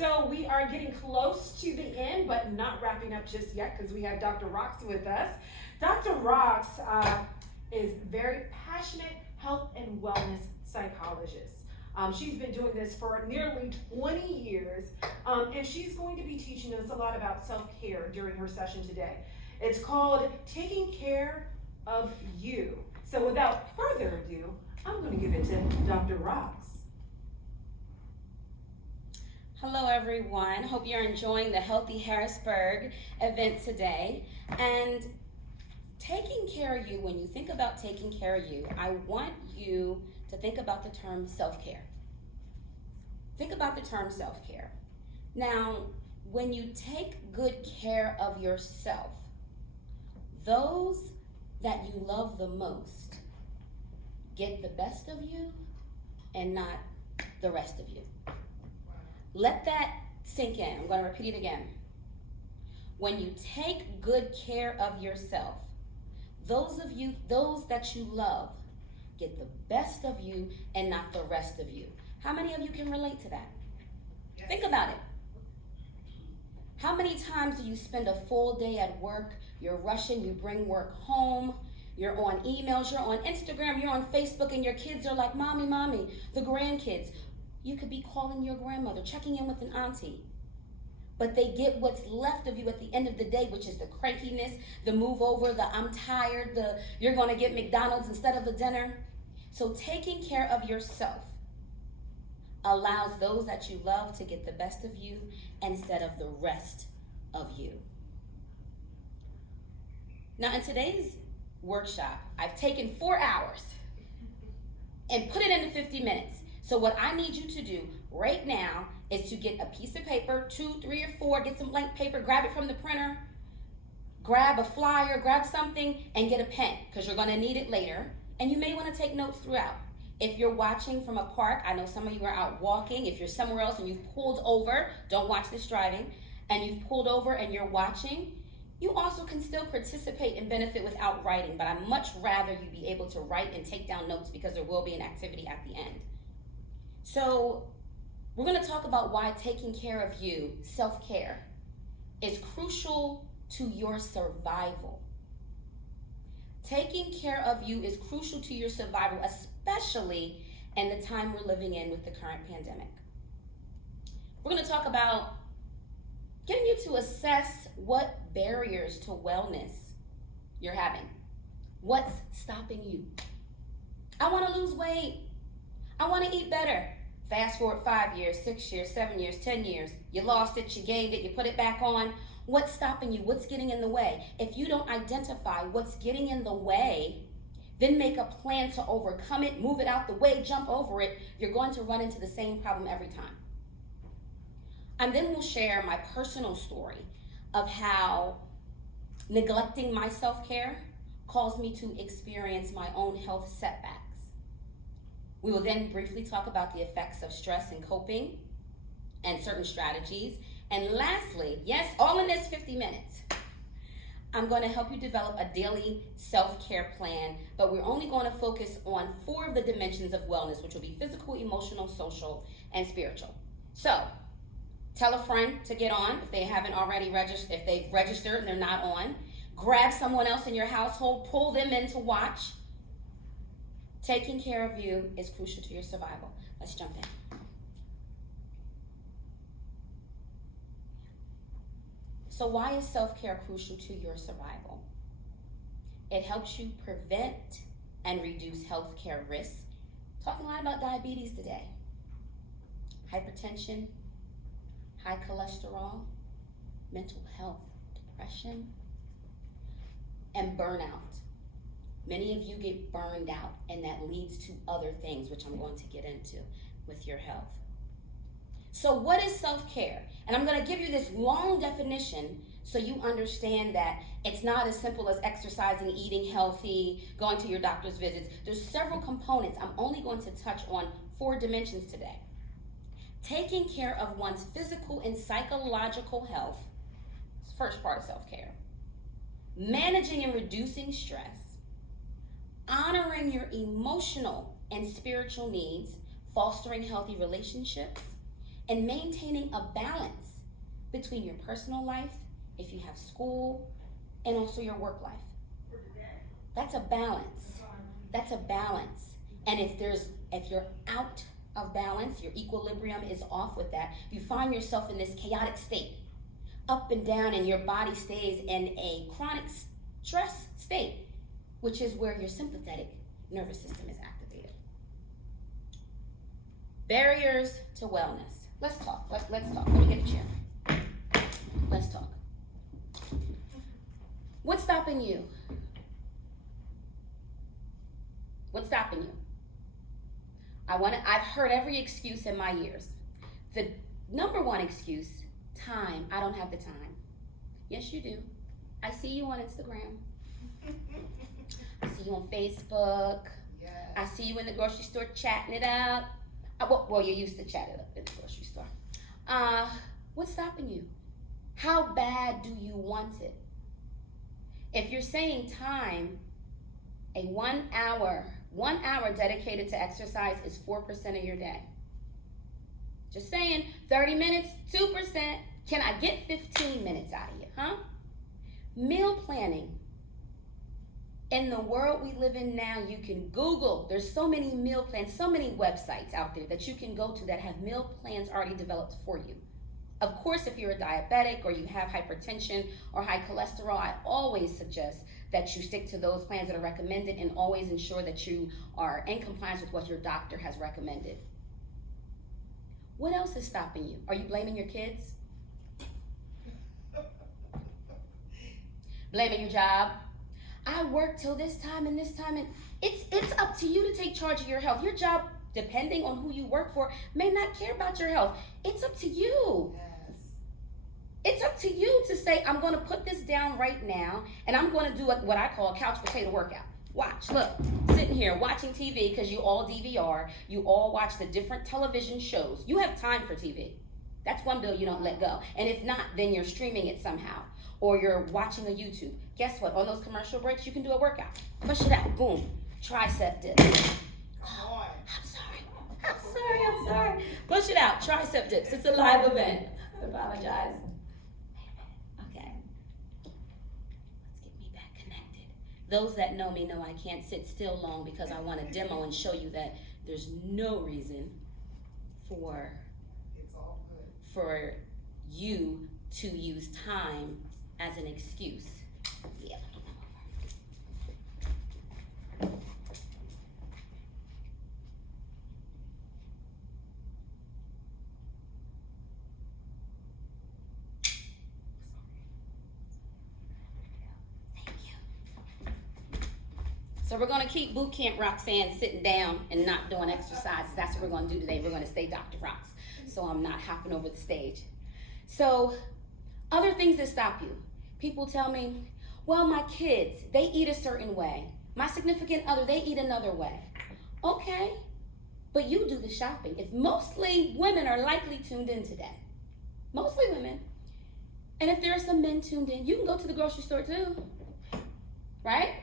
so we are getting close to the end, but not wrapping up just yet because we have Dr. Rox with us. Dr. Rox is very passionate health and wellness psychologist. She's been doing this for nearly 20 years, and she's going to be teaching us a lot about self-care during her session today. It's called Taking Care of You. So without further ado, I'm going to give it to Dr. Rox. Hello everyone, hope you're enjoying the Healthy Harrisburg event today. And taking care of you, when you think about taking care of you, I want you to think about the term self-care. Think about the term self-care. Now, when you take good care of yourself, those that you love the most get the best of you and not the rest of you. Let that sink in. I'm going to repeat it again. When you take good care of yourself, those that you love get the best of you and not the rest of you. How many of you can relate to that? Yes. Think about it. How many times do you spend a full day at work? You're rushing, you bring work home, you're on emails, you're on Instagram, you're on Facebook, and your kids are like, mommy, the grandkids. You could be calling your grandmother, checking in with an auntie. But they get what's left of you at the end of the day, which is the crankiness, the move over, the I'm tired, the you're going to get McDonald's instead of a dinner. So taking care of yourself allows those that you love to get the best of you instead of the rest of you. Now in today's workshop, I've taken 4 hours and put it into 50 minutes. So what I need you to do right now is to get a piece of paper, 2, 3, or 4, get some blank paper, grab it from the printer, grab a flyer, grab something, and get a pen, because you're gonna need it later. And you may wanna take notes throughout. If you're watching from a park, I know some of you are out walking. If you're somewhere else and you've pulled over, don't watch this driving, and you've pulled over and you're watching, you also can still participate and benefit without writing, but I'd much rather you be able to write and take down notes because there will be an activity at the end. So we're going to talk about why taking care of you, self-care, is crucial to your survival. Taking care of you is crucial to your survival, especially in the time we're living in with the current pandemic. We're going to talk about getting you to assess what barriers to wellness you're having. What's stopping you? I want to lose weight. I want to eat better. Fast forward 5 years, 6 years, 7 years, 10 years. You lost it, you gained it, you put it back on. What's stopping you? What's getting in the way? If you don't identify what's getting in the way, then make a plan to overcome it, move it out the way, jump over it, you're going to run into the same problem every time. And then we'll share my personal story of how neglecting my self-care caused me to experience my own health setbacks. We will then briefly talk about the effects of stress and coping and certain strategies. And lastly, yes, all in this 50 minutes, I'm going to help you develop a daily self-care plan, but we're only going to focus on 4 of the dimensions of wellness, which will be physical, emotional, social, and spiritual. So tell a friend to get on if they haven't already registered, if they've registered and they're not on. Grab someone else in your household, pull them in to watch. Taking care of you is crucial to your survival. Let's jump in. So why is self-care crucial to your survival? It helps you prevent and reduce healthcare risks. Talking a lot about diabetes today. Hypertension, high cholesterol, mental health, depression, and burnout. Many of you get burned out, and that leads to other things, which I'm going to get into with your health. So what is self-care? And I'm going to give you this long definition so you understand that it's not as simple as exercising, eating healthy, going to your doctor's visits. There's several components. I'm only going to touch on 4 dimensions today. Taking care of one's physical and psychological health is the first part of self-care. Managing and reducing stress. Honoring your emotional and spiritual needs, fostering healthy relationships, and maintaining a balance between your personal life, if you have school, and also your work life. That's a balance. That's a balance. And if you're out of balance, your equilibrium is off with that, you find yourself in this chaotic state, up and down, and your body stays in a chronic stress state, which is where your sympathetic nervous system is activated. Barriers to wellness. Let's talk. Let's talk. Let me get a chair. Let's talk. What's stopping you? What's stopping you? I've heard every excuse in my years. The number one excuse, time. I don't have the time. Yes, you do. I see you on Instagram. I see you on Facebook. Yes. I see you in the grocery store chatting it up. Well, you used to chat it up in the grocery store. What's stopping you? How bad do you want it? If you're saying time, a 1 hour dedicated to exercise is 4% of your day. Just saying, 30 minutes, 2%. Can I get 15 minutes out of you, huh? Meal planning. In the world we live in now, you can Google. There's so many meal plans, so many websites out there that you can go to that have meal plans already developed for you. Of course, if you're a diabetic or you have hypertension or high cholesterol, I always suggest that you stick to those plans that are recommended and always ensure that you are in compliance with what your doctor has recommended. What else is stopping you? Are you blaming your kids? Blaming your job? I work till this time and this time, and it's up to you to take charge of your health. Your job, depending on who you work for, may not care about your health. It's up to you. Yes. It's up to you to say, I'm going to put this down right now, and I'm going to do what I call a couch potato workout. Watch, look, sitting here watching TV because you all DVR, you all watch the different television shows. You have time for TV. That's one bill you don't let go. And if not, then you're streaming it somehow, or you're watching a YouTube. Guess what? On those commercial breaks, you can do a workout. Push it out, boom, tricep dips. Come on. I'm sorry. Push it out, tricep dips. It's a live event. I apologize. Okay. Let's get me back connected. Those that know me know I can't sit still long because I want to demo and show you that there's no reason for It's all good. for you to use time as an excuse. Yeah. So we're going to keep boot camp Roxanne sitting down and not doing exercises. That's what we're going to do today. We're going to stay Dr. Rox. So I'm not hopping over the stage. So other things that stop you. People tell me, well, my kids, they eat a certain way. My significant other, they eat another way. Okay, but you do the shopping. If mostly women are likely tuned in today. Mostly women. And if there are some men tuned in, you can go to the grocery store too. Right?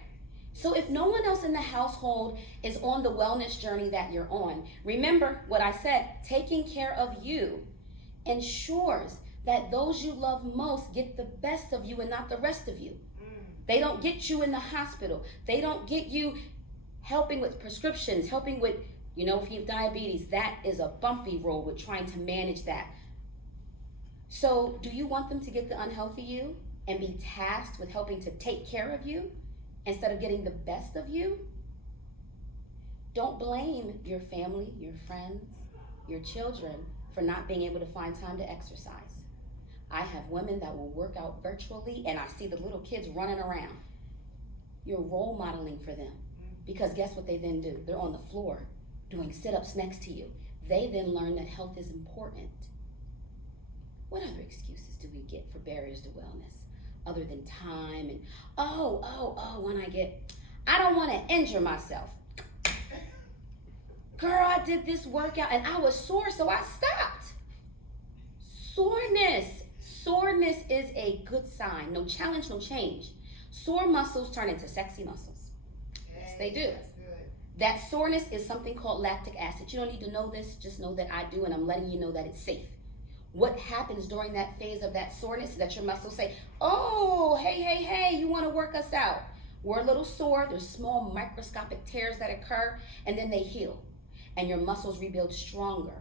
So if no one else in the household is on the wellness journey that you're on, remember what I said, taking care of you ensures that those you love most get the best of you and not the rest of you. They don't get you in the hospital. They don't get you helping with prescriptions, helping with, if you have diabetes, that is a bumpy road with trying to manage that. So do you want them to get the unhealthy you and be tasked with helping to take care of you instead of getting the best of you? Don't blame your family, your friends, your children for not being able to find time to exercise. I have women that will work out virtually and I see the little kids running around. You're role modeling for them because guess what they then do? They're on the floor doing sit-ups next to you. They then learn that health is important. What other excuses do we get for barriers to wellness other than time and, when I don't want to injure myself. Girl, I did this workout and I was sore, so I stopped. Soreness is a good sign. No challenge, no change. Sore muscles turn into sexy muscles. Yes, they do. That's good. That soreness is something called lactic acid. You don't need to know this, just know that I do, and I'm letting you know that it's safe. What happens during that phase of that soreness is that your muscles say, oh, hey, you want to work us out. We're a little sore. There's small microscopic tears that occur, and then they heal. And your muscles rebuild stronger,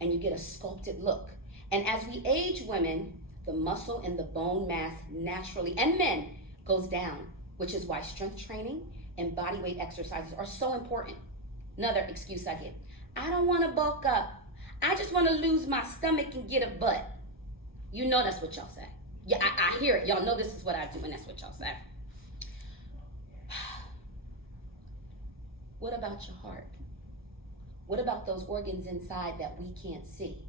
and you get a sculpted look. And as we age women, the muscle and the bone mass naturally, and men, goes down, which is why strength training and body weight exercises are so important. Another excuse I get, I don't want to bulk up. I just want to lose my stomach and get a butt. You know that's what y'all say. Yeah, I hear it. Y'all know this is what I do, and that's what y'all say. What about your heart? What about those organs inside that we can't see?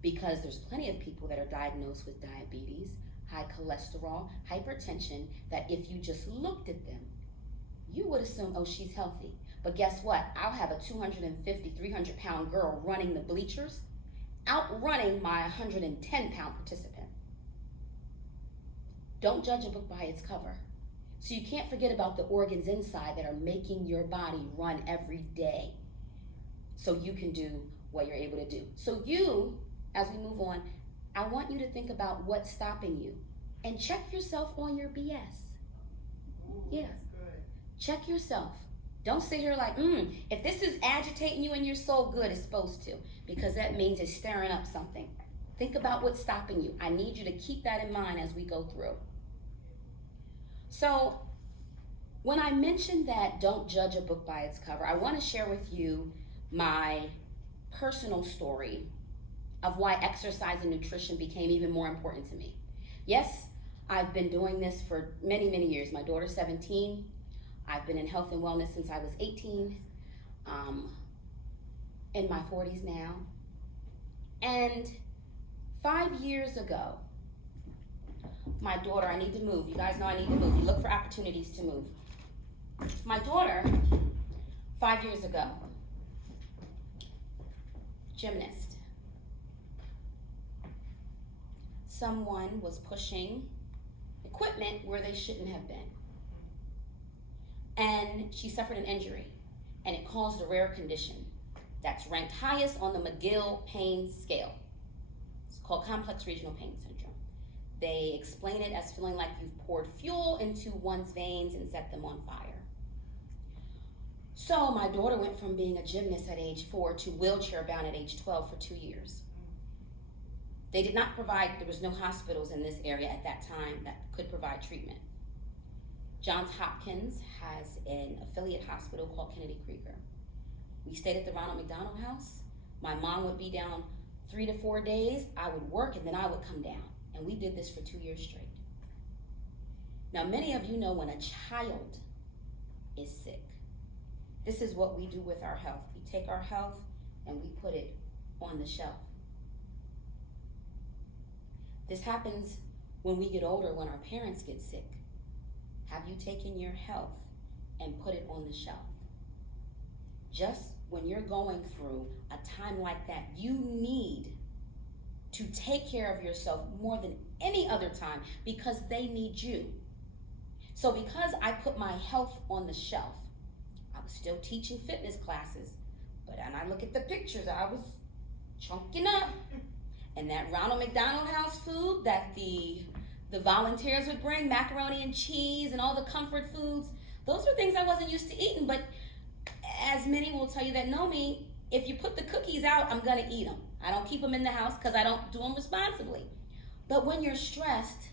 Because there's plenty of people that are diagnosed with diabetes, high cholesterol, hypertension, that if you just looked at them, you would assume, oh, she's healthy. But guess what? I'll have a 250, 300-pound girl running the bleachers, outrunning my 110-pound participant. Don't judge a book by its cover. So you can't forget about the organs inside that are making your body run every day so you can do what you're able to do. So you, as we move on, I want you to think about what's stopping you and check yourself on your BS. Ooh, Yeah. that's good. Check yourself. Don't sit here like, if this is agitating you in your soul, good, it's supposed to, because that means it's stirring up something. Think about what's stopping you. I need you to keep that in mind as we go through. So when I mentioned that don't judge a book by its cover, I want to share with you my personal story of why exercise and nutrition became even more important to me. Yes, I've been doing this for many, many years. My daughter's 17. I've been in health and wellness since I was 18. In my 40s now. And 5 years ago, my daughter, I need to move. You guys know I need to move. You look for opportunities to move. My daughter, 5 years ago, gymnast. Someone was pushing equipment where they shouldn't have been. And she suffered an injury, and it caused a rare condition that's ranked highest on the McGill pain scale. It's called complex regional pain syndrome. They explain it as feeling like you've poured fuel into one's veins and set them on fire. So my daughter went from being a gymnast at age 4 to wheelchair bound at age 12 for 2 years. They did not provide, there was no hospitals in this area at that time that could provide treatment. Johns Hopkins has an affiliate hospital called Kennedy Krieger. We stayed at the Ronald McDonald House. My mom would be down 3 to 4 days. I would work and then I would come down. And we did this for 2 years straight. Now, many of you know when a child is sick, this is what we do with our health. We take our health and we put it on the shelf. This happens when we get older, when our parents get sick. Have you taken your health and put it on the shelf? Just when you're going through a time like that, you need to take care of yourself more than any other time because they need you. So because I put my health on the shelf, I was still teaching fitness classes, but when I look at the pictures, I was chunking up. And that Ronald McDonald House food that the volunteers would bring, macaroni and cheese and all the comfort foods, those are things I wasn't used to eating. But as many will tell you that know me, if you put the cookies out, I'm gonna eat them. I don't keep them in the house because I don't do them responsibly. But when you're stressed,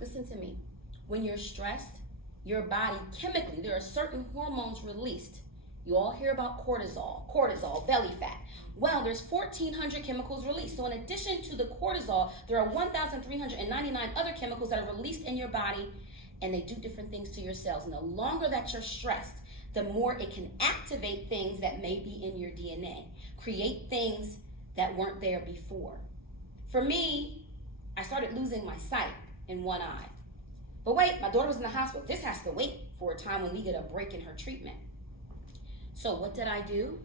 listen to me, when you're stressed, your body chemically, there are certain hormones released. You all hear about cortisol, belly fat. Well, there's 1,400 chemicals released. So in addition to the cortisol, there are 1,399 other chemicals that are released in your body, and they do different things to your cells. And the longer that you're stressed, the more it can activate things that may be in your DNA, create things that weren't there before. For me, I started losing my sight in one eye. But wait, my daughter was in the hospital. This has to wait for a time when we get a break in her treatment. So what did I do?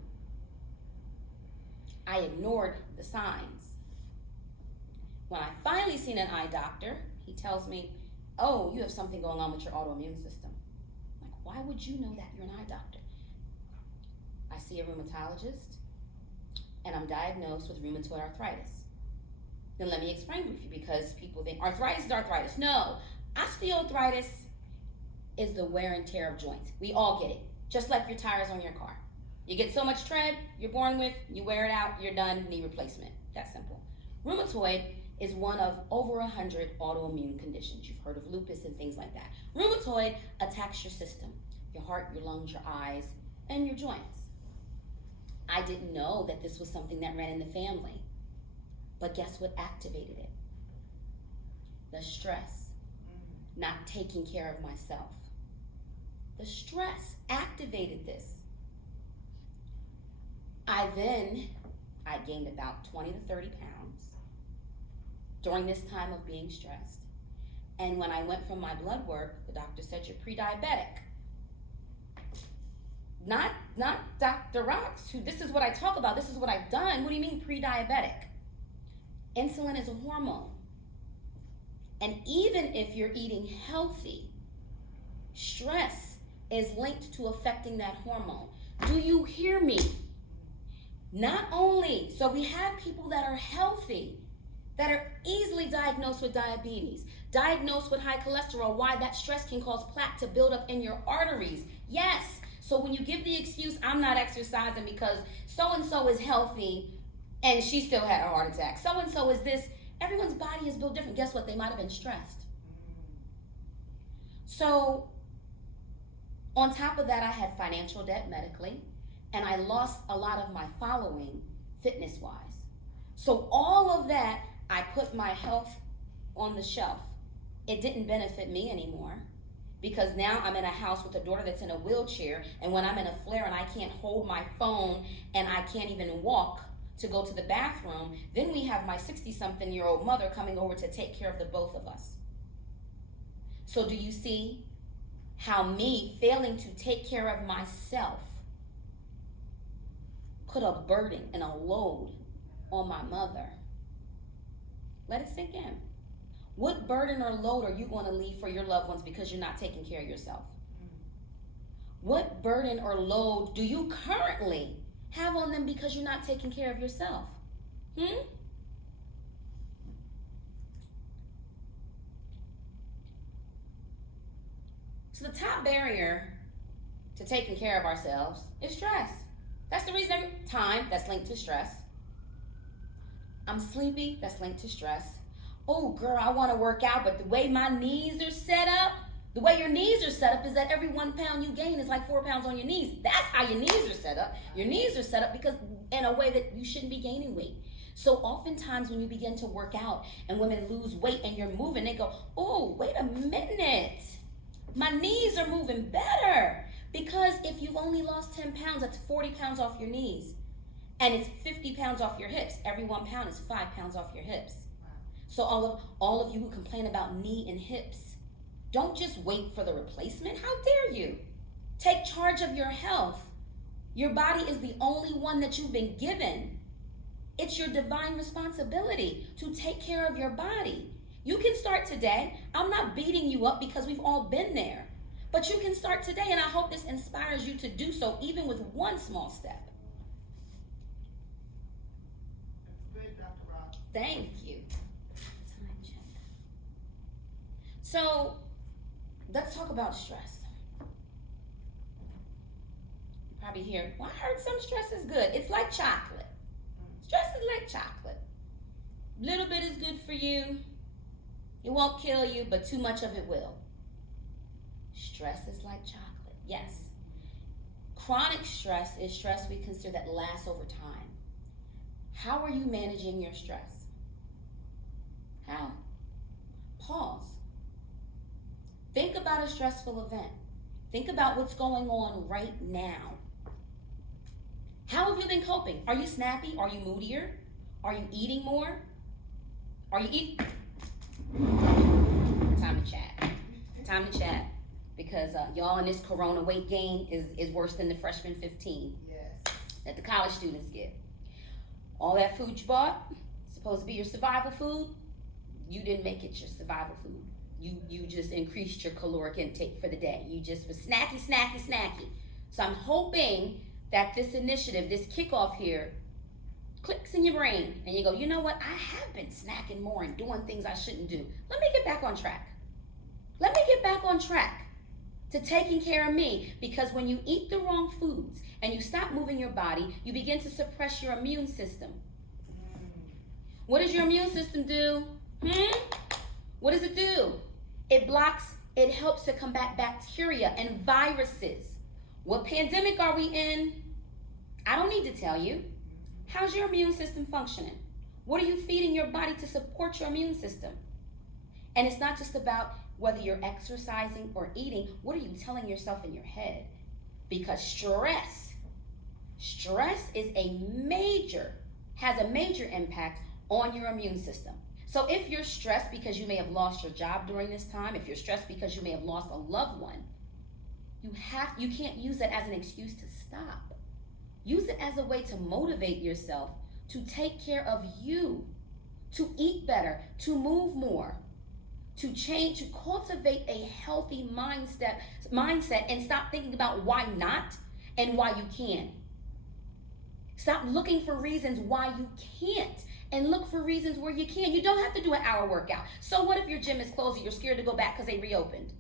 I ignored the signs. When I finally seen an eye doctor, he tells me, oh, you have something going on with your autoimmune system. I'm like, why would you know that? You're an eye doctor. I see a rheumatologist, and I'm diagnosed with rheumatoid arthritis. Then let me explain with you, because people think arthritis is arthritis. No, osteoarthritis is the wear and tear of joints. We all get it, just like your tires on your car. You get so much tread you're born with, you wear it out, you're done, knee replacement. That's simple. Rheumatoid is one of over 100 autoimmune conditions. You've heard of lupus and things like that. Rheumatoid attacks your system, your heart, your lungs, your eyes, and your joints. I didn't know that this was something that ran in the family. But guess what activated it? The stress, not taking care of myself. The stress activated this. I gained about 20 to 30 pounds during this time of being stressed. And when I went for my blood work, the doctor said, you're pre-diabetic. Not Dr. Rox, who this is what I talk about, this is what I've done. What do you mean pre-diabetic? Insulin is a hormone. And even if you're eating healthy, stress is linked to affecting that hormone. Do you hear me? Not only, so we have people that are healthy, that are easily diagnosed with diabetes, diagnosed with high cholesterol. Why? That stress can cause plaque to build up in your arteries. Yes. So when you give the excuse, I'm not exercising because so-and-so is healthy and she still had a heart attack. So-and-so is this. Everyone's body is built different. Guess what? They might have been stressed. So on top of that, I had financial debt medically, and I lost a lot of my following fitness-wise. So all of that, I put my health on the shelf. It didn't benefit me anymore, because now I'm in a house with a daughter that's in a wheelchair, and when I'm in a flare and I can't hold my phone and I can't even walk to go to the bathroom, then we have my 60-something-year-old mother coming over to take care of the both of us. So do you see how me failing to take care of myself put a burden and a load on my mother? Let it sink in. What burden or load are you going to leave for your loved ones because you're not taking care of yourself? What burden or load do you currently have on them because you're not taking care of yourself? So the top barrier to taking care of ourselves is stress. That's the reason every time that's linked to stress. I'm sleepy, that's linked to stress. Oh girl, I want to work out, but the way my knees are set up, the way your knees are set up is that every 1 pound you gain is like 4 pounds on your knees. That's how your knees are set up. Your knees are set up because in a way that you shouldn't be gaining weight. So oftentimes when you begin to work out and women lose weight and you're moving, they go, oh, wait a minute. My knees are moving better. Because if you've only lost 10 pounds, that's 40 pounds off your knees. And it's 50 pounds off your hips. Every 1 pound is 5 pounds off your hips. So all of you who complain about knee and hips, don't just wait for the replacement. How dare you? Take charge of your health. Your body is the only one that you've been given. It's your divine responsibility to take care of your body. You can start today. I'm not beating you up because we've all been there. But you can start today, and I hope this inspires you to do so, even with one small step. That's good, Dr. Rox. Thank you. Time check. So, let's talk about stress. You probably hear, well, I heard some stress is good. It's like chocolate. Stress is like chocolate. Little bit is good for you. It won't kill you, but too much of it will. Stress is like chocolate, yes. Chronic stress is stress we consider that lasts over time. How are you managing your stress? How? Pause. Think about a stressful event. Think about what's going on right now. How have you been coping? Are you snappy? Are you moodier? Are you eating more? Are you eating? Time to chat. Time to chat. Because y'all in this corona weight gain is worse than the freshman 15 that the college students get. All that food you bought, supposed to be your survival food, you didn't make it your survival food. You just increased your caloric intake for the day. You just was snacky. So I'm hoping that this initiative, this kickoff here, clicks in your brain and you go, you know what? I have been snacking more and doing things I shouldn't do. Let me get back on track. Let me get back on track to taking care of me, because when you eat the wrong foods and you stop moving your body, you begin to suppress your immune system. What does your immune system do? What does it do? It helps to combat bacteria and viruses. What pandemic are we in? I don't need to tell you. How's your immune system functioning? What are you feeding your body to support your immune system? And it's not just about whether you're exercising or eating. What are you telling yourself in your head? Because stress has a major impact on your immune system. So if you're stressed because you may have lost your job during this time, if you're stressed because you may have lost a loved one, you can't use it as an excuse to stop. Use it as a way to motivate yourself to take care of you, to eat better, to move more, to change, to cultivate a healthy mindset and stop thinking about why not and why you can. Stop looking for reasons why you can't and look for reasons where you can. You don't have to do an hour workout. So what if your gym is closed and you're scared to go back because they reopened?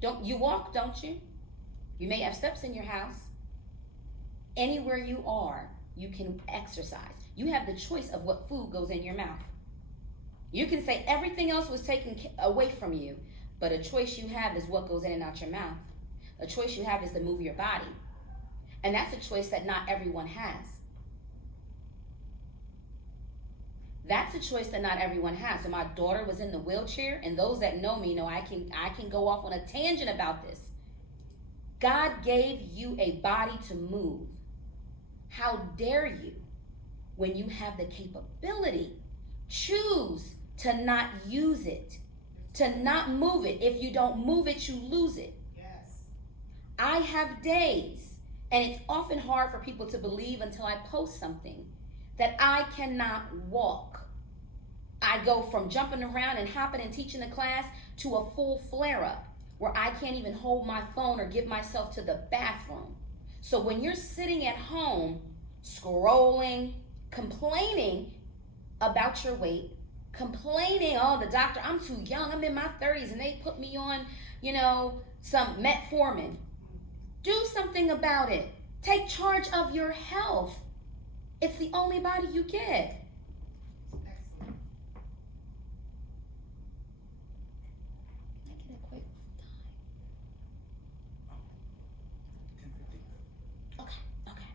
Don't you walk, don't you? You may have steps in your house. Anywhere you are, you can exercise. You have the choice of what food goes in your mouth. You can say everything else was taken away from you, but a choice you have is what goes in and out your mouth. A choice you have is to move your body. And that's a choice that not everyone has. That's a choice that not everyone has. So my daughter was in the wheelchair, and those that know me know I can go off on a tangent about this. God gave you a body to move. How dare you, when you have the capability, choose to not use it, to not move it. If you don't move it, you lose it. Yes. I have days, and it's often hard for people to believe until I post something, that I cannot walk. I go from jumping around and hopping and teaching a class to a full flare-up where I can't even hold my phone or get myself to the bathroom. So when you're sitting at home, scrolling, complaining about your weight, complaining, oh, the doctor, I'm too young, I'm in my 30s, and they put me on, some metformin. Do something about it. Take charge of your health. It's the only body you get. Excellent. Can I get a quick time? Okay,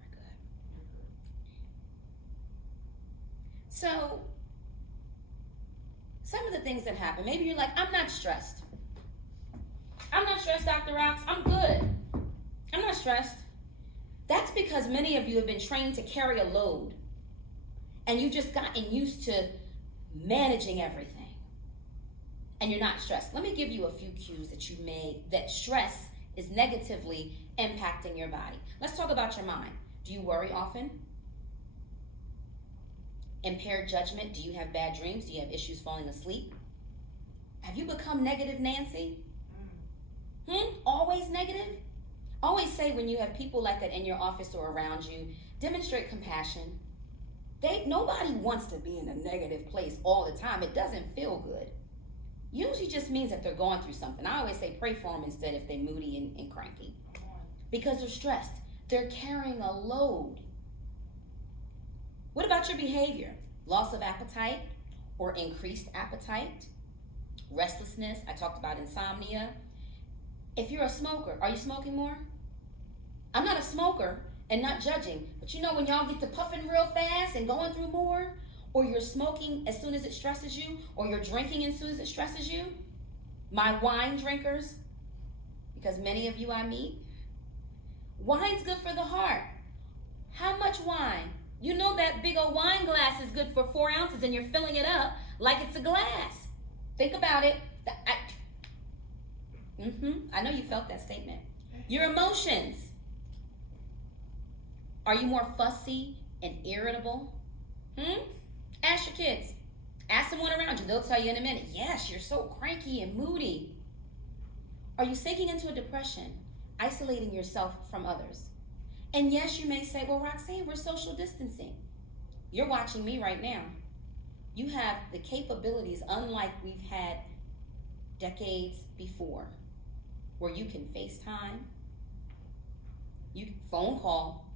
we're good. So, some of the things that happen, maybe you're like, I'm not stressed. I'm not stressed, Dr. Rox. I'm good. I'm not stressed. That's because many of you have been trained to carry a load, and you've just gotten used to managing everything, and you're not stressed. Let me give you a few cues that stress is negatively impacting your body. Let's talk about your mind. Do you worry often? Impaired judgment? Do you have bad dreams? Do you have issues falling asleep? Have you become negative Nancy? Always negative? Always say when you have people like that in your office or around you, demonstrate compassion. Nobody wants to be in a negative place all the time. It doesn't feel good. Usually just means that they're going through something. I always say pray for them instead if they're moody and cranky. Because they're stressed. They're carrying a load. What about your behavior? Loss of appetite or increased appetite? Restlessness. I talked about insomnia. If you're a smoker, are you smoking more? I'm not a smoker and not judging, but when y'all get to puffing real fast and going through more, or you're smoking as soon as it stresses you, or you're drinking as soon as it stresses you, my wine drinkers, because many of you I meet, wine's good for the heart. How much wine? You know that big old wine glass is good for 4 ounces and you're filling it up like it's a glass. Think about it. I know you felt that statement. Your emotions. Are you more fussy and irritable? Ask your kids. Ask someone around you. They'll tell you in a minute. Yes, you're so cranky and moody. Are you sinking into a depression, isolating yourself from others? And yes, you may say, well, Roxanne, we're social distancing. You're watching me right now. You have the capabilities unlike we've had decades before, where you can FaceTime, you can phone call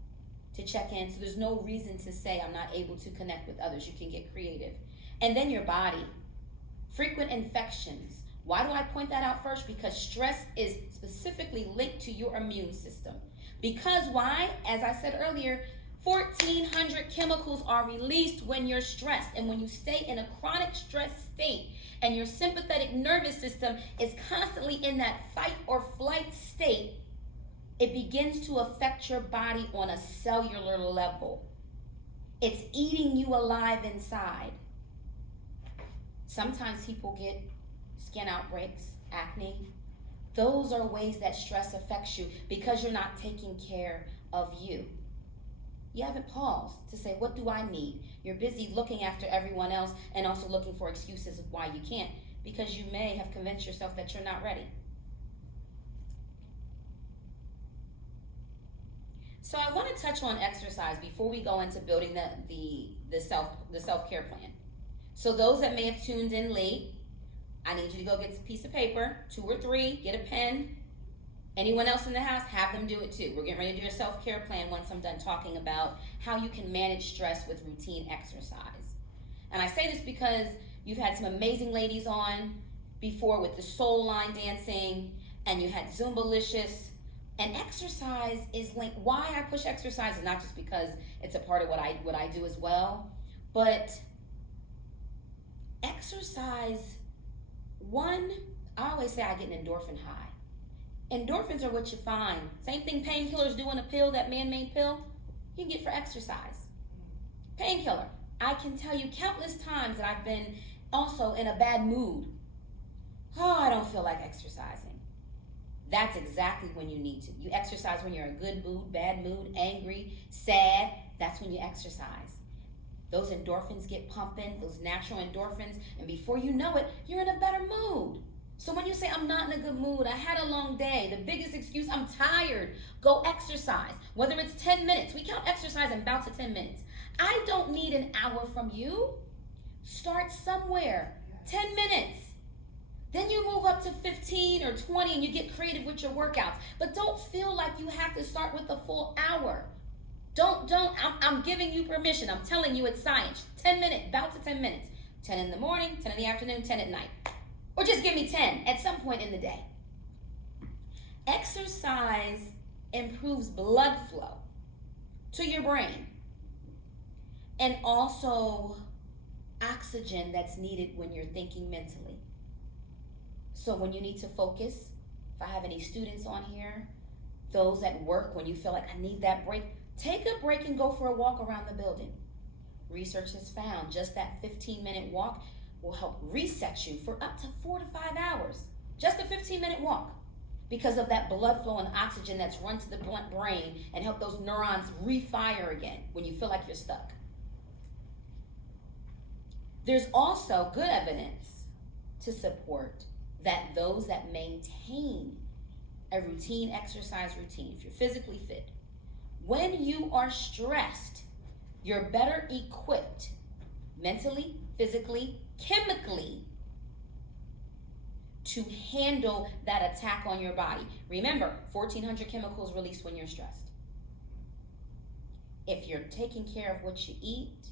to check in. So there's no reason to say I'm not able to connect with others. You can get creative. And then your body, frequent infections. Why do I point that out first? Because stress is specifically linked to your immune system. Because why? As I said earlier, 1,400 chemicals are released when you're stressed. And when you stay in a chronic stress state and your sympathetic nervous system is constantly in that fight or flight state, it begins to affect your body on a cellular level. It's eating you alive inside. Sometimes people get skin outbreaks, acne. Those are ways that stress affects you because you're not taking care of you. You haven't paused to say, what do I need? You're busy looking after everyone else and also looking for excuses of why you can't, because you may have convinced yourself that you're not ready. So I want to touch on exercise before we go into building the self-care plan. So those that may have tuned in late, I need you to go get a piece of paper, 2 or 3, get a pen. Anyone else in the house, have them do it too. We're getting ready to do a self-care plan once I'm done talking about how you can manage stress with routine exercise. And I say this because you've had some amazing ladies on before with the soul line dancing, and you had Zumbalicious. And exercise is like, why I push exercise is not just because it's a part of what I do as well, but exercise, one, I always say I get an endorphin high. Endorphins are what you find. Same thing painkillers do in a pill, that man-made pill, you can get for exercise. Painkiller. I can tell you countless times that I've been also in a bad mood. Oh, I don't feel like exercising. That's exactly when you need to. You exercise when you're in a good mood, bad mood, angry, sad. That's when you exercise. Those endorphins get pumping, those natural endorphins, and before you know it, you're in a better mood. So when you say, I'm not in a good mood, I had a long day, the biggest excuse, I'm tired, go exercise. Whether it's 10 minutes, we count exercise in bouts of 10 minutes. I don't need an hour from you. Start somewhere, 10 minutes. Then you move up to 15 or 20 and you get creative with your workouts. But don't feel like you have to start with a full hour. I'm giving you permission. I'm telling you it's science. 10 minutes, bouts of 10 minutes. 10 in the morning, 10 in the afternoon, 10 at night. Or just give me 10 at some point in the day. Exercise improves blood flow to your brain and also oxygen that's needed when you're thinking mentally. So when you need to focus, if I have any students on here, those at work, when you feel like I need that break, take a break and go for a walk around the building. Research has found just that 15-minute walk will help reset you for up to 4 to 5 hours. Just a 15-minute walk, because of that blood flow and oxygen that's run to the brain and help those neurons refire again when you feel like you're stuck. There's also good evidence to support that those that maintain a routine exercise routine, if you're physically fit, when you are stressed, you're better equipped mentally, physically, chemically to handle that attack on your body. Remember, 1,400 chemicals released when you're stressed. If you're taking care of what you eat,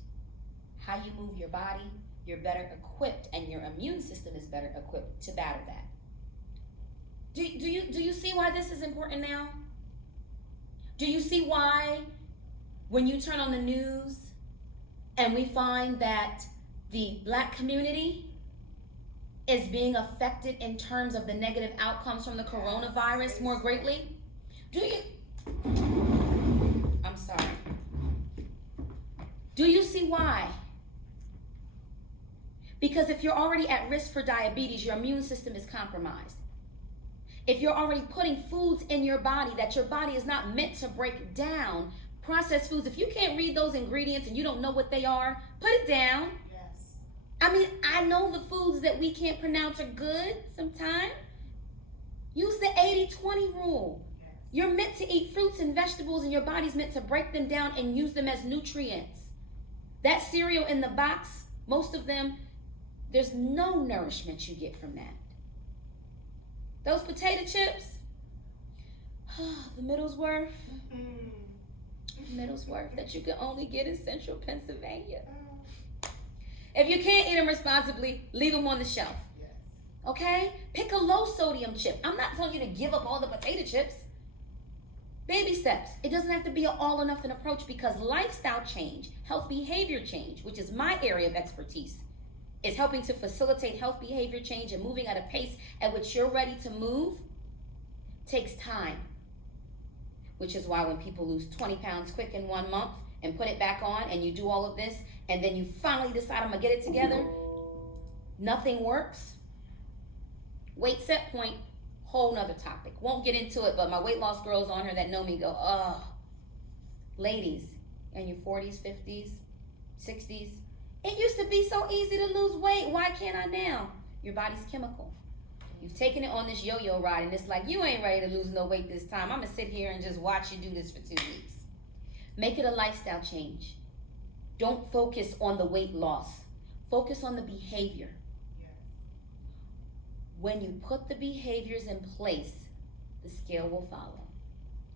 how you move your body, you're better equipped, and your immune system is better equipped to battle that. Do you see why this is important now? Do you see why when you turn on the news and we find that the Black community is being affected in terms of the negative outcomes from the coronavirus more greatly? I'm sorry. Do you see why? Because if you're already at risk for diabetes, your immune system is compromised. If you're already putting foods in your body that your body is not meant to break down, processed foods, if you can't read those ingredients and you don't know what they are, put it down. Yes. I mean, I know the foods that we can't pronounce are good sometimes. Use the 80-20 rule. Yes. You're meant to eat fruits and vegetables, and your body's meant to break them down and use them as nutrients. That cereal in the box, most of them, there's no nourishment you get from that. Those potato chips, the Middlesworth, that you can only get in central Pennsylvania. If you can't eat them responsibly, leave them on the shelf. Yes. Okay? Pick a low sodium chip. I'm not telling you to give up all the potato chips. Baby steps. It doesn't have to be an all or nothing approach, because lifestyle change, health behavior change, which is my area of expertise, is helping to facilitate health behavior change and moving at a pace at which you're ready to move, takes time. Which is why when people lose 20 pounds quick in 1 month and put it back on, and you do all of this, and then you finally decide, I'm gonna get it together, nothing works. Weight set point, whole nother topic. Won't get into it, but my weight loss girls on here that know me go, oh. Ladies in your 40s, 50s, 60s, it used to be so easy to lose weight. Why can't I now? Your body's chemical. You've taken it on this yo-yo ride, and it's like, you ain't ready to lose no weight this time. I'm gonna sit here and just watch you do this for 2 weeks. Make it a lifestyle change. Don't focus on the weight loss. Focus on the behavior. Yes. When you put the behaviors in place, the scale will follow.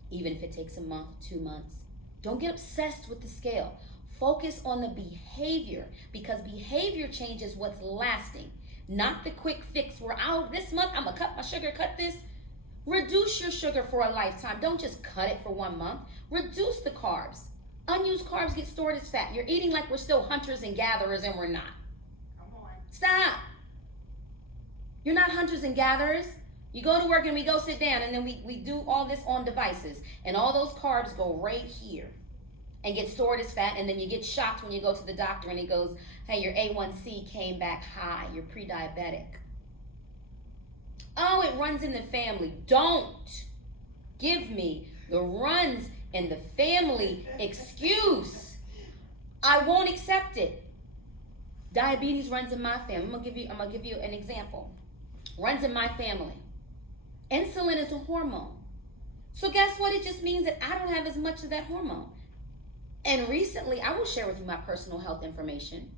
Even if it takes a month, 2 months. Don't get obsessed with the scale. Focus on the behavior, because behavior change is what's lasting. Not the quick fix where, this month I'm gonna cut my sugar, cut this. Reduce your sugar for a lifetime. Don't just cut it for 1 month. Reduce the carbs. Unused carbs get stored as fat. You're eating like we're still hunters and gatherers, and we're not. Come on. Stop. You're not hunters and gatherers. You go to work and we go sit down, and then we do all this on devices, and all those carbs go right here and get stored as fat, and then you get shocked when you go to the doctor and he goes, hey, your A1C came back high, you're pre-diabetic. Oh, it runs in the family. Don't give me the runs in the family excuse. I won't accept it. Diabetes runs in my family. I'm gonna give you an example. Runs in my family. Insulin is a hormone. So guess what? It just means that I don't have as much of that hormone. And recently, I will share with you my personal health information.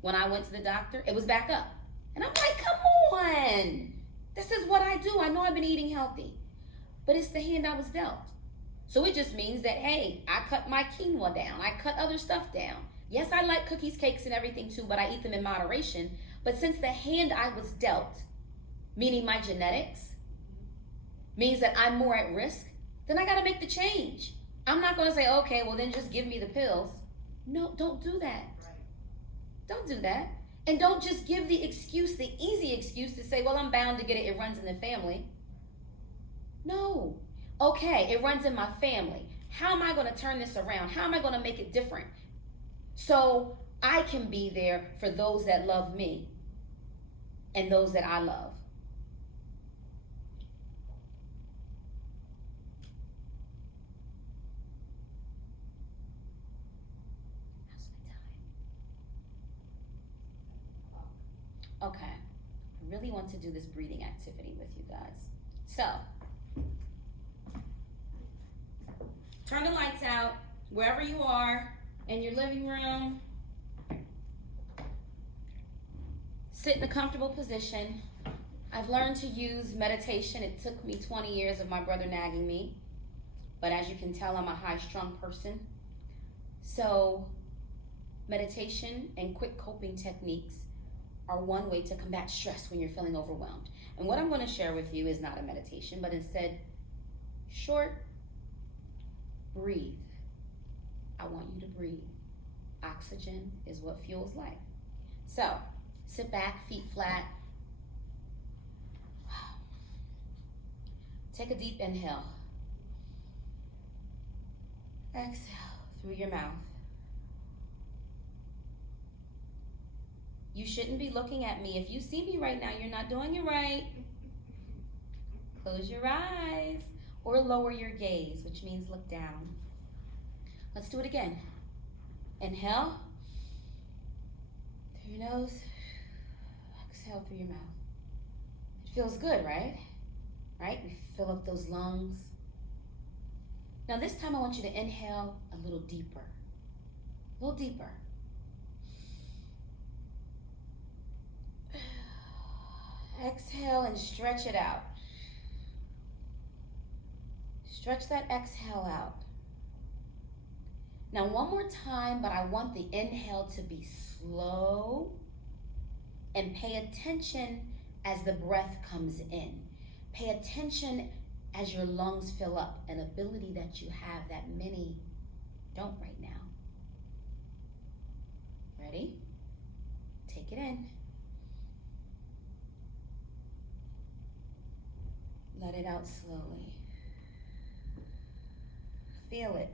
When I went to the doctor, it was back up. And I'm like, come on. This is what I do. I know I've been eating healthy. But it's the hand I was dealt. So it just means that, hey, I cut my quinoa down. I cut other stuff down. Yes, I like cookies, cakes, and everything too, but I eat them in moderation. But since the hand I was dealt, meaning my genetics, means that I'm more at risk, then I got to make the change. I'm not going to say, okay, well then just give me the pills. No, don't do that. Right. Don't do that. And don't just give the excuse, the easy excuse to say, well, I'm bound to get it. It runs in the family. No. Okay, it runs in my family. How am I going to turn this around? How am I going to make it different? So I can be there for those that love me and those that I love. Okay, I really want to do this breathing activity with you guys. So, turn the lights out wherever you are, in your living room. Sit in a comfortable position. I've learned to use meditation. It took me 20 years of my brother nagging me, but as you can tell, I'm a high-strung person. So, meditation and quick coping techniques are one way to combat stress when you're feeling overwhelmed. And what I'm going to share with you is not a meditation, but instead, short, breathe. I want you to breathe. Oxygen is what fuels life. So, sit back, feet flat. Take a deep inhale. Exhale through your mouth. You shouldn't be looking at me. If you see me right now, you're not doing it right. Close your eyes or lower your gaze, which means look down. Let's do it again. Inhale through your nose. Exhale through your mouth. It feels good, right? Right? We fill up those lungs. Now this time I want you to inhale a little deeper. A little deeper. Exhale and stretch it out. Stretch that exhale out. Now one more time, but I want the inhale to be slow, and pay attention as the breath comes in. Pay attention as your lungs fill up, an ability that you have that many don't right now. Ready? Take it in. Let it out slowly. Feel it.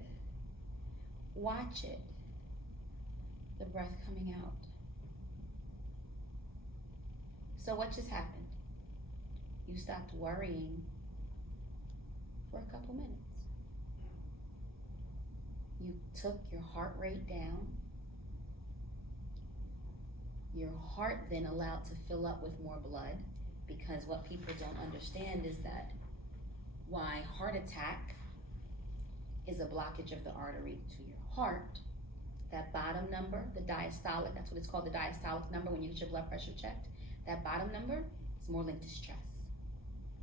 Watch it. The breath coming out. So what just happened? You stopped worrying for a couple minutes. You took your heart rate down. Your heart then allowed to fill up with more blood, because what people don't understand is that why heart attack is a blockage of the artery to your heart. That bottom number, the diastolic, that's what it's called, the diastolic number when you get your blood pressure checked. That bottom number is more linked to stress,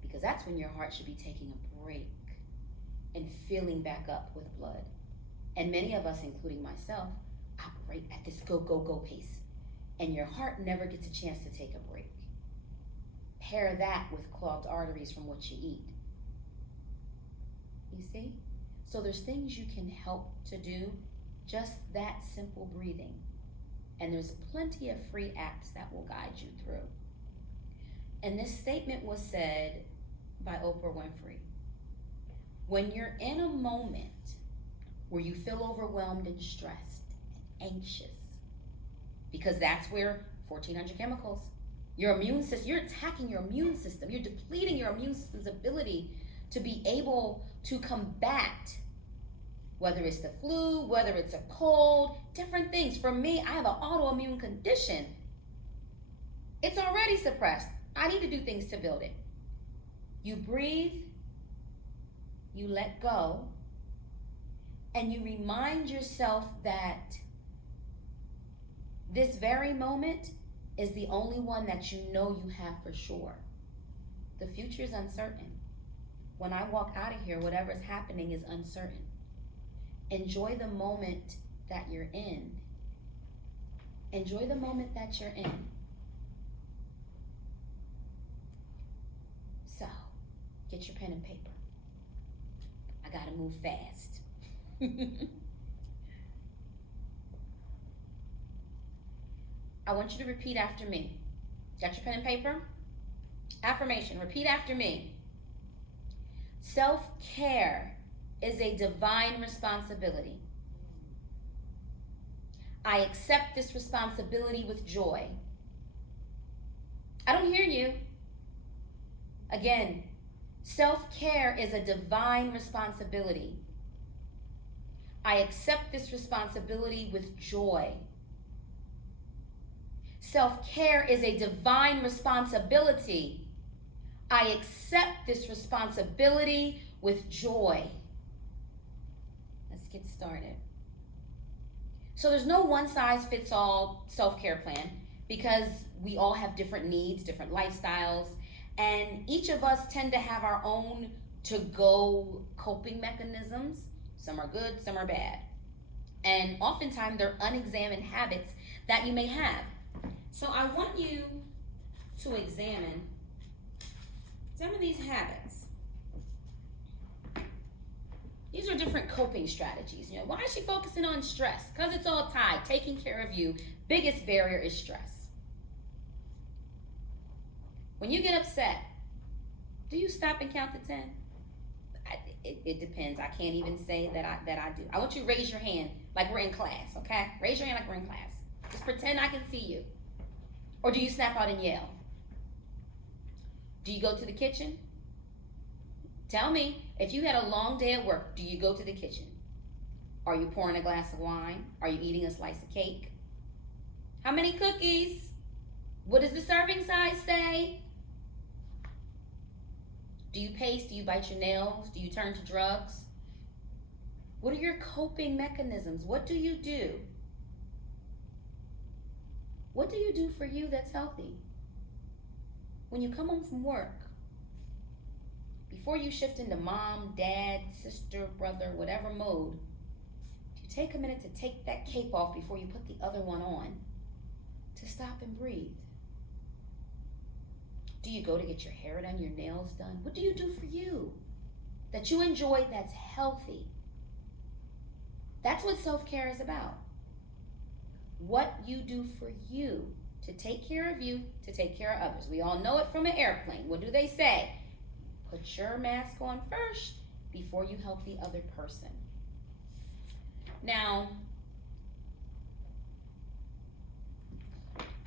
because that's when your heart should be taking a break and filling back up with blood. And many of us, including myself, operate at this go, go, go pace, and your heart never gets a chance to take a break. Pair that with clogged arteries from what you eat. You see? So there's things you can help to do, just that simple breathing. And there's plenty of free apps that will guide you through. And this statement was said by Oprah Winfrey. When you're in a moment where you feel overwhelmed and stressed and anxious, because that's where 1,400 chemicals, your immune system, you're attacking your immune system, you're depleting your immune system's ability to be able to combat, whether it's the flu, whether it's a cold, different things. For me, I have an autoimmune condition. It's already suppressed. I need to do things to build it. You breathe, you let go, and you remind yourself that this very moment is the only one that you know you have for sure. The future is uncertain. When I walk out of here, whatever's happening is uncertain. Enjoy the moment that you're in. Enjoy the moment that you're in. So, get your pen and paper. I gotta move fast. I want you to repeat after me. Got your pen and paper? Affirmation, repeat after me. Self-care is a divine responsibility. I accept this responsibility with joy. I don't hear you. Again, self-care is a divine responsibility. I accept this responsibility with joy. Self-care is a divine responsibility. I accept this responsibility with joy. Let's get started. So there's no one-size-fits-all self-care plan, because we all have different needs, different lifestyles, and each of us tend to have our own to-go coping mechanisms. Some are good, some are bad. And oftentimes they're unexamined habits that you may have. So I want you to examine some of these habits. These are different coping strategies. You know, why is she focusing on stress? Because it's all tied. Taking care of you. Biggest barrier is stress. When you get upset, do you stop and count to 10? It depends. I can't even say that I do. I want you to raise your hand like we're in class, okay? Raise your hand like we're in class. Just pretend I can see you. Or do you snap out and yell? Do you go to the kitchen? Tell me, if you had a long day at work, do you go to the kitchen? Are you pouring a glass of wine? Are you eating a slice of cake? How many cookies? What does the serving size say? Do you pace? Do you bite your nails? Do you turn to drugs? What are your coping mechanisms? What do you do? What do you do for you that's healthy? when you come home from work, before you shift into mom, dad, sister, brother, whatever mode, do you take a minute to take that cape off before you put the other one on, to stop and breathe? Do you go to get your hair done, your nails done? What do you do for you that you enjoy, that's healthy? That's what self-care is about. What you do for you to take care of you, to take care of others. We all know it from an airplane. What do they say? Put your mask on first before you help the other person. Now,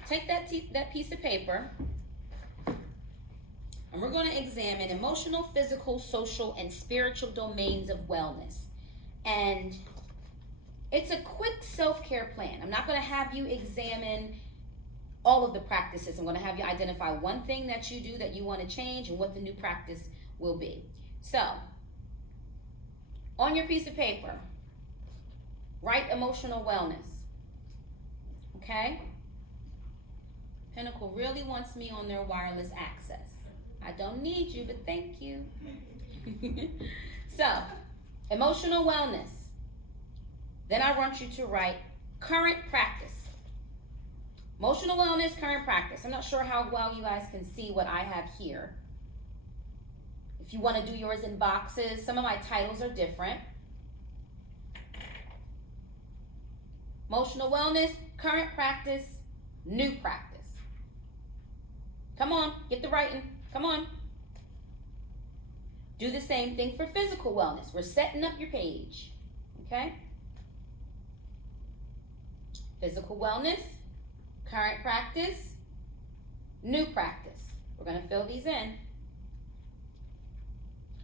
take that piece of paper, and we're going to examine emotional, physical, social, and spiritual domains of wellness. And it's a quick self-care plan. I'm not going to have you examine all of the practices. I'm going to have you identify one thing that you do that you want to change and what the new practice will be. So, on your piece of paper, write emotional wellness. Okay? Pinnacle really wants me on their wireless access. I don't need you, but thank you. So, emotional wellness. Then I want you to write current practice. Emotional wellness, current practice. I'm not sure how well you guys can see what I have here. If you want to do yours in boxes, some of my titles are different. Emotional wellness, current practice, new practice. Come on, get the writing. Come on. Do the same thing for physical wellness. We're setting up your page. Okay? Physical wellness, current practice, new practice. We're going to fill these in.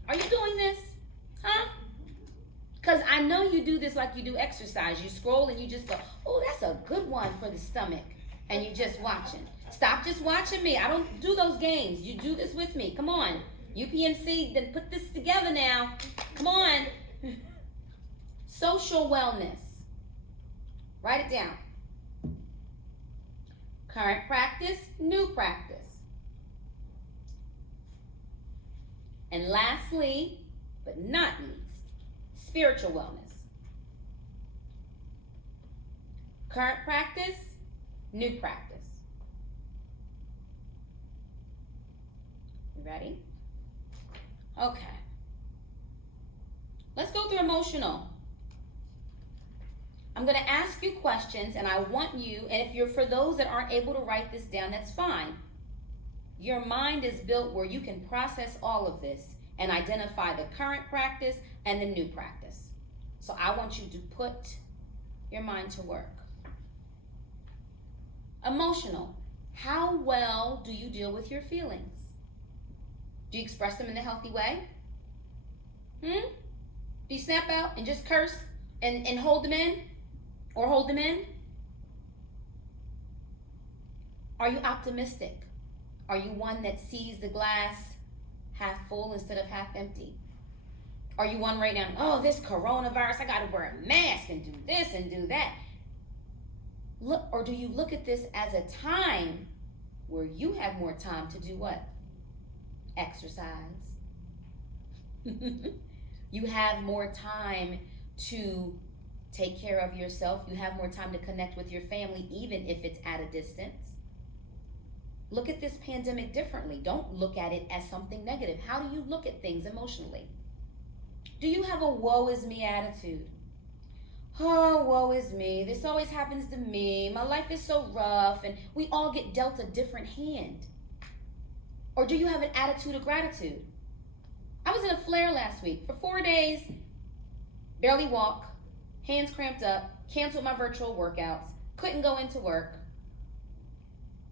Are you doing this? Huh? Because I know you do this like you do exercise. You scroll and you just go, oh, that's a good one for the stomach. And you're just watching. Stop just watching me. I don't do those games. You do this with me. Come on. UPMC, then put this together now. Come on. Social wellness. Write it down. Current practice, new practice. And lastly, but not least, spiritual wellness. Current practice, new practice. You ready? Okay. Let's go through emotional. I'm going to ask you questions, and I want you, and if you're, for those that aren't able to write this down, that's fine. Your mind is built where you can process all of this and identify the current practice and the new practice. So I want you to put your mind to work. Emotional. How well do you deal with your feelings? Do you express them in a healthy way? Do you snap out and just curse and hold them in? Or hold them in? Are you optimistic? Are you one that sees the glass half full instead of half empty? Are you one right now, oh, this coronavirus, I gotta wear a mask and do this and do that? Look, or do you look at this as a time where you have more time to do what? Exercise. You have more time to take care of yourself. You have more time to connect with your family, even if it's at a distance. Look at this pandemic differently. Don't look at it as something negative. How do you look at things emotionally? Do you have a woe is me attitude? Oh, woe is me. This always happens to me. My life is so rough, and we all get dealt a different hand. Or do you have an attitude of gratitude? I was in a flare last week. For 4 days, barely walk, hands cramped up, canceled my virtual workouts, couldn't go into work.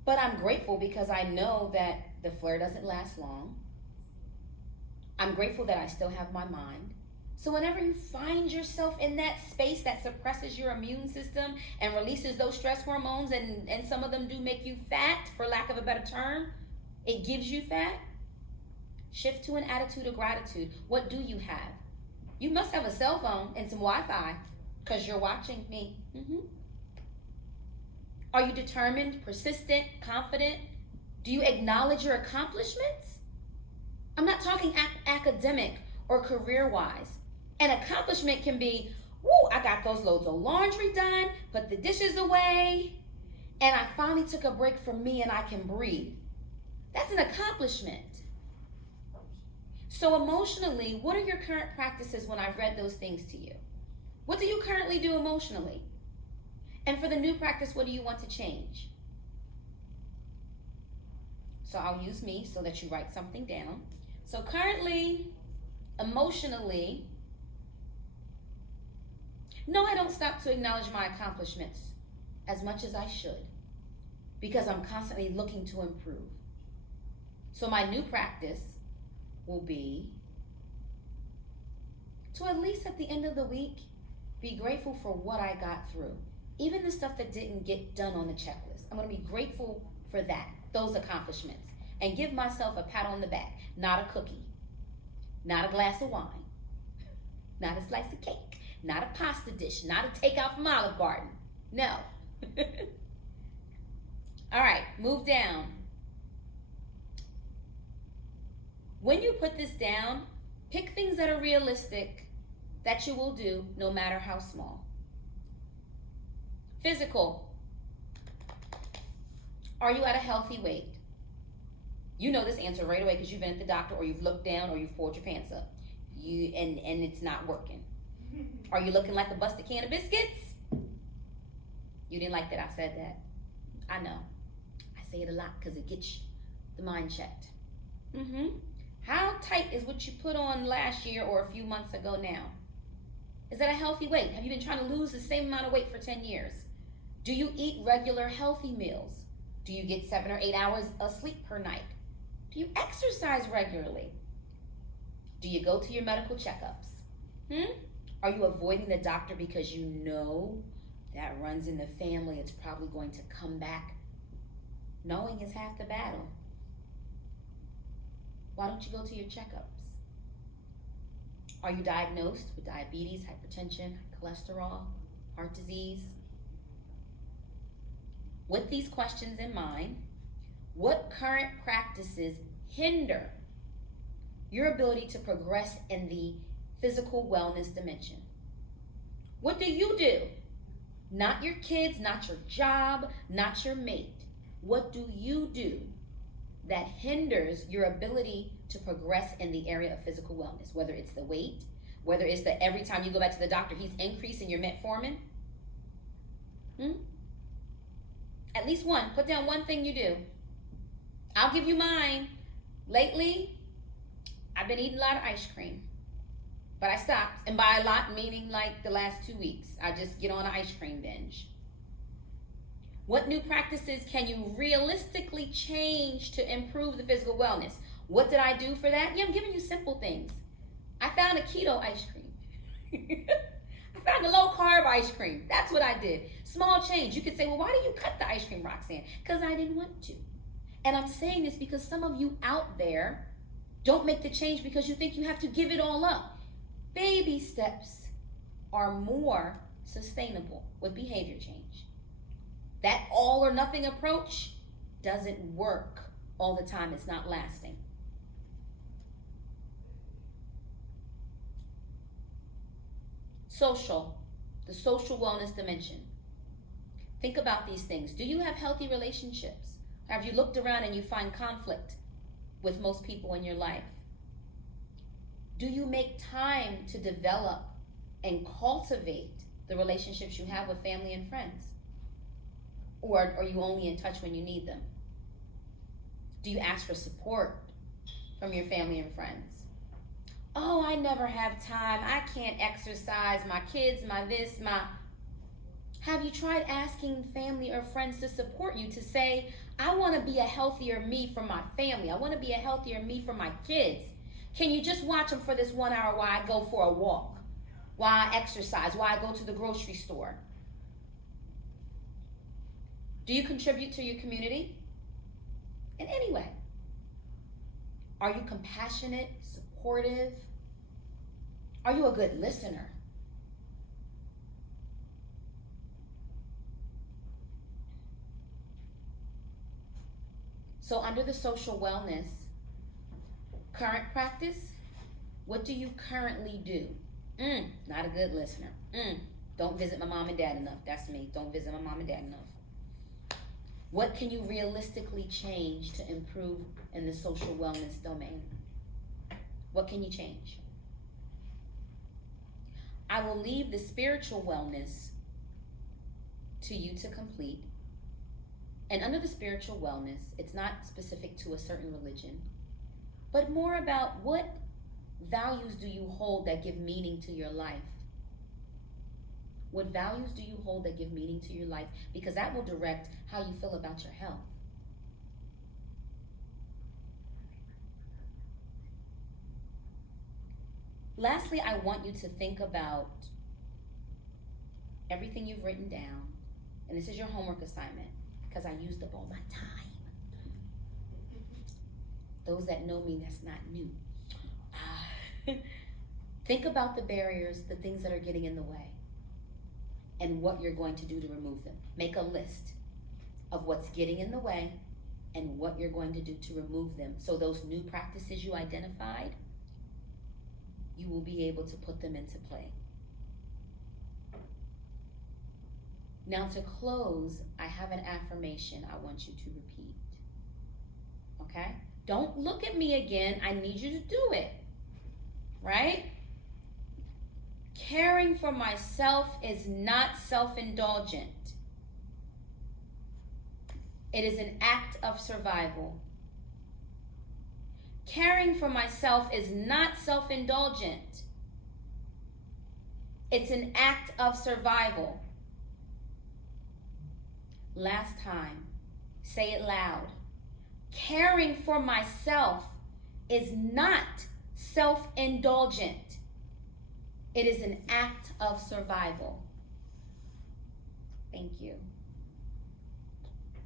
But I'm grateful because I know that the flare doesn't last long. I'm grateful that I still have my mind. So whenever you find yourself in that space that suppresses your immune system and releases those stress hormones, and some of them do make you fat, for lack of a better term, it gives you fat, shift to an attitude of gratitude. What do you have? You must have a cell phone and some Wi-Fi because you're watching me. Are you determined, persistent, confident? Do you acknowledge your accomplishments? I'm not talking academic or career-wise. An accomplishment can be, woo, I got those loads of laundry done, put the dishes away, and I finally took a break from me and I can breathe. That's an accomplishment. So emotionally, what are your current practices when I've read those things to you? What do you currently do emotionally? And for the new practice, what do you want to change? So I'll use me so that you write something down. So currently, emotionally, no, I don't stop to acknowledge my accomplishments as much as I should because I'm constantly looking to improve. So my new practice will be to at least at the end of the week, be grateful for what I got through. Even the stuff that didn't get done on the checklist. I'm gonna be grateful for that, those accomplishments, and give myself a pat on the back. Not a cookie, not a glass of wine, not a slice of cake, not a pasta dish, not a takeout from Olive Garden. No. All right, move down. When you put this down, pick things that are realistic that you will do no matter how small. Physical. Are you at a healthy weight? You know this answer right away because you've been at the doctor or you've looked down or you've pulled your pants up. And it's not working. Are you looking like a busted can of biscuits? You didn't like that I said that. I know. I say it a lot because it gets the mind checked. How tight is what you put on last year or a few months ago now? Is that a healthy weight? Have you been trying to lose the same amount of weight for 10 years? Do you eat regular healthy meals? Do you get 7 or 8 hours of sleep per night? Do you exercise regularly? Do you go to your medical checkups? Are you avoiding the doctor because you know that runs in the family, it's probably going to come back? Knowing is half the battle. Why don't you go to your checkups? Are you diagnosed with diabetes, hypertension, cholesterol, heart disease? With these questions in mind, what current practices hinder your ability to progress in the physical wellness dimension? What do you do? Not your kids, not your job, not your mate. What do you do that hinders your ability to progress in the area of physical wellness? Whether it's the weight, whether it's that every time you go back to the doctor, he's increasing your metformin. At least one. Put down one thing you do. I'll give you mine. Lately, I've been eating a lot of ice cream. But I stopped. And by a lot, meaning like the last 2 weeks. I just get on an ice cream binge. What new practices can you realistically change to improve the physical wellness? What did I do for that? Yeah, I'm giving you simple things. I found a keto ice cream. I found a low carb ice cream. That's what I did. Small change. You could say, well, why did you cut the ice cream, Roxanne? Because I didn't want to. And I'm saying this because some of you out there don't make the change because you think you have to give it all up. Baby steps are more sustainable with behavior change. That all or nothing approach doesn't work all the time. It's not lasting. Social, the social wellness dimension. Think about these things. Do you have healthy relationships? Have you looked around and you find conflict with most people in your life? Do you make time to develop and cultivate the relationships you have with family and friends? Or are you only in touch when you need them? Do you ask for support from your family and friends? Oh, I never have time. I can't exercise. My kids, my this, my... Have you tried asking family or friends to support you to say, I want to be a healthier me for my family. I want to be a healthier me for my kids. Can you just watch them for this 1 hour while I go for a walk, while I exercise, while I go to the grocery store? Do you contribute to your community in any way? Are you compassionate, supportive? Are you a good listener? So under the social wellness, current practice, what do you currently do? Not a good listener. Don't visit my mom and dad enough. That's me. Don't visit my mom and dad enough. What can you realistically change to improve in the social wellness domain? What can you change? I will leave the spiritual wellness to you to complete. And under the spiritual wellness, it's not specific to a certain religion, but more about what values do you hold that give meaning to your life? What values do you hold that give meaning to your life? Because that will direct how you feel about your health. Lastly, I want you to think about everything you've written down, and this is your homework assignment, because I used up all my time. Those that know me, that's not new. Think about the barriers, the things that are getting in the way, and what you're going to do to remove them. Make a list of what's getting in the way and what you're going to do to remove them. So those new practices you identified, you will be able to put them into play. Now to close, I have an affirmation I want you to repeat. Okay? Don't look at me again. I need you to do it. Right? Caring for myself is not self-indulgent. It is an act of survival. Caring for myself is not self-indulgent. It's an act of survival. Last time, say it loud. Caring for myself is not self-indulgent. It is an act of survival. Thank you.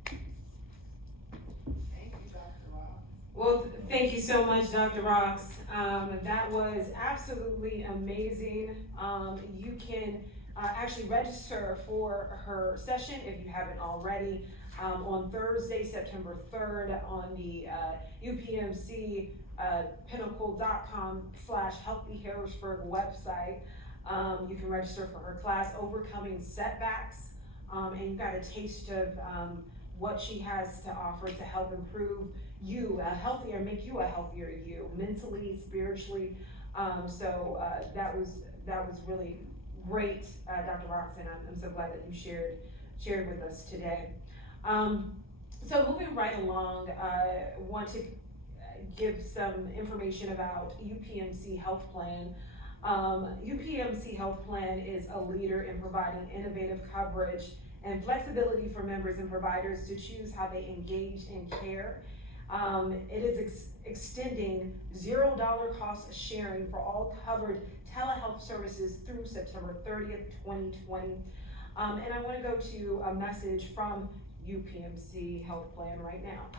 Thank you, Dr. Rox. Well, thank you so much, Dr. Rox. That was absolutely amazing. You can actually register for her session if you haven't already on Thursday, September 3rd on the UPMC pinnacle.com/healthyharrisburg website. You can register for her class, Overcoming Setbacks, and you got a taste of what she has to offer to help improve you, make you a healthier you, mentally, spiritually. So that was really great, Dr. Rox, and I'm so glad that you shared with us today. So moving right along, want to give some information about UPMC Health Plan. UPMC Health Plan is a leader in providing innovative coverage and flexibility for members and providers to choose how they engage in care. It is extending $0 cost sharing for all covered telehealth services through September 30th, 2020. And I want to go to a message from UPMC Health Plan right now.